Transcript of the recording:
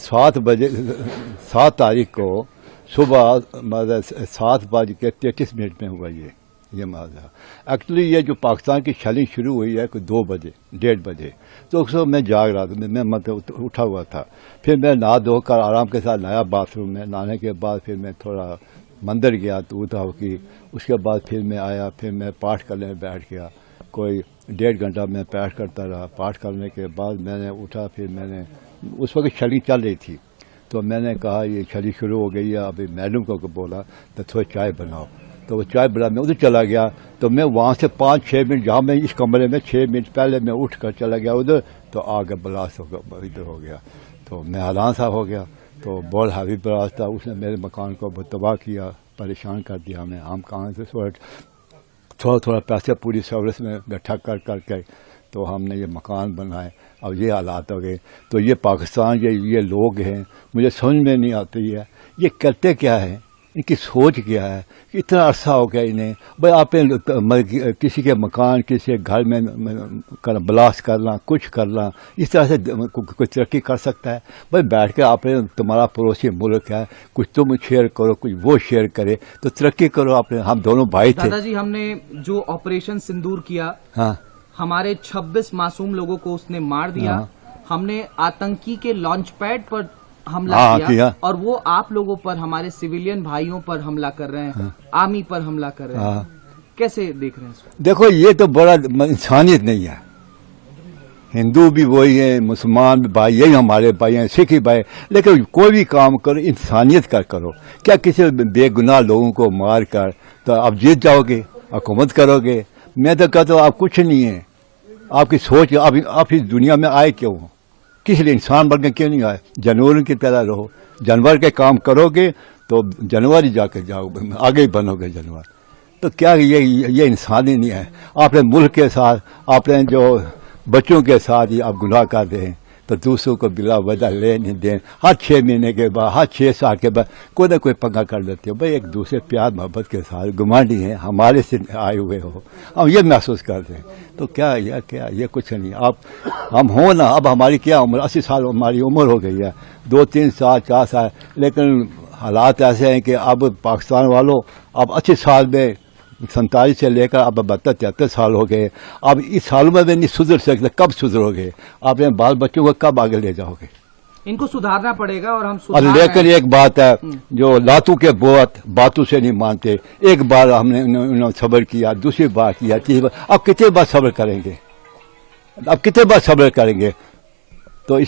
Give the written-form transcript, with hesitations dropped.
7 तारीख को सुबह 7:33 में हुआ ये मामला। एक्चुअली ये जो पाकिस्तान की शेलिंग शुरू हुई है 2 बजे 1:30 बजे, तो उस वक्त मैं जाग रहा था, मैं मतलब उठा हुआ था। फिर मैं नहा धो कर आराम के साथ नया बाथरूम में, नहाने के बाद फिर मैं थोड़ा मंदिर गया तो उठा की, उसके बाद फिर मैं आया, फिर मैं पाठ करने बैठ गया। कोई 1.5 घंटा मैं पाठ करता रहा। पाठ करने के बाद मैंने उठा, फिर मैंने उस वक्त शेलिंग चल रही थी, तो मैंने कहा ये शेलिंग शुरू हो गई है। अभी मैडम को बोला तो थोड़ी चाय बनाओ, तो वो चाय बना, मैं उधर चला गया। तो मैं वहाँ से 5-6 मिनट, जहाँ मैं इस कमरे में 6 मिनट पहले मैं उठ कर चला गया उधर, तो आगे ब्लास्ट इधर हो गया। तो मैं हैरान सा हो गया। तो बहुत हैवी ब्लास्ट था, उसने मेरे मकान को तबाह किया, परेशान कर दिया हमें। हम कहाँ से थोड़ा पैसे पूरी सर्विस में इकट्ठा कर तो हमने ये मकान बनाए। अब ये हालात हो गए। तो ये पाकिस्तान ये लोग हैं, मुझे समझ में नहीं आती है ये करते क्या है, इनकी सोच क्या है कि इतना अरसा हो गया इन्हें। भाई आप किसी के मकान, किसी के घर में ब्लास्ट करना, कुछ करना, इस तरह से कोई तरक्की कर सकता है? भाई बैठ के आपने, तुम्हारा पड़ोसी मुल्क है, कुछ तुम शेयर करो, कुछ वो शेयर करे, तो तरक्की करो। आपने, हम दोनों भाई थे। दादाजी, हमने जो ऑपरेशन सिंदूर किया, हाँ, हमारे 26 मासूम लोगों को उसने मार दिया। हाँ, हमने आतंकी के लॉन्च पैड पर हमला किया और वो आप लोगों पर, हमारे सिविलियन भाइयों पर हमला कर रहे हैं। हाँ, आर्मी पर हमला कर रहे हैं। कैसे देख रहे हैं इसको? देखो, ये तो बड़ा इंसानियत नहीं है। हिंदू भी वही है, मुसलमान भी भाई, यही हमारे भाई हैं, सिख ही भाई। लेकिन कोई भी काम करो इंसानियत का करो। क्या किसी बेगुनाह लोगों को मार कर तो आप जीत जाओगे, हुकूमत करोगे? मैं तो कहता हूँ आप कुछ नहीं है। आपकी सोच, आप इस दुनिया में आए क्यों? किस लिए? इंसान बन के क्यों नहीं आए? जानवरों की तरह रहो। जानवर के काम करोगे तो जानवर ही जाकर जाओगे, आगे ही बनोगे जानवर। तो क्या ये इंसान ही नहीं है? आपने मुल्क के साथ, आपने जो बच्चों के साथ ही आप गुनाह कर रहे हैं, तो दूसरों को बिला वजह ले नहीं दें। हर 6 महीने के बाद, हर 6 साल के बाद कोई ना कोई पंगा कर लेते हो। भाई एक दूसरे प्यार मोहब्बत के साथ, गुमांडी हैं, हमारे से आए हुए हो, हम ये महसूस करते हैं। तो क्या ये कुछ नहीं। आप हम हो ना, अब हमारी क्या उम्र, 80 साल हमारी उम्र हो गई है, 2-3 साल 4 साल, लेकिन हालात ऐसे हैं कि अब पाकिस्तान वालों, अब 80 साल में 47 से लेकर अब 72-73 साल हो गए। अब इस सालों में भी नहीं सुधर सकते। कब सुधरोगे? आपने बाल बच्चों को कब आगे ले जाओगे? इनको सुधारना पड़ेगा और हम और लेकिन एक बात है, जो लातों के बातों से नहीं मानते। एक बार हमने उन्होंने सब्र किया, दूसरी बार किया, तीसरी बार, अब कितने बार सब्र करेंगे? अब कितने बार सब्र करेंगे? तो इस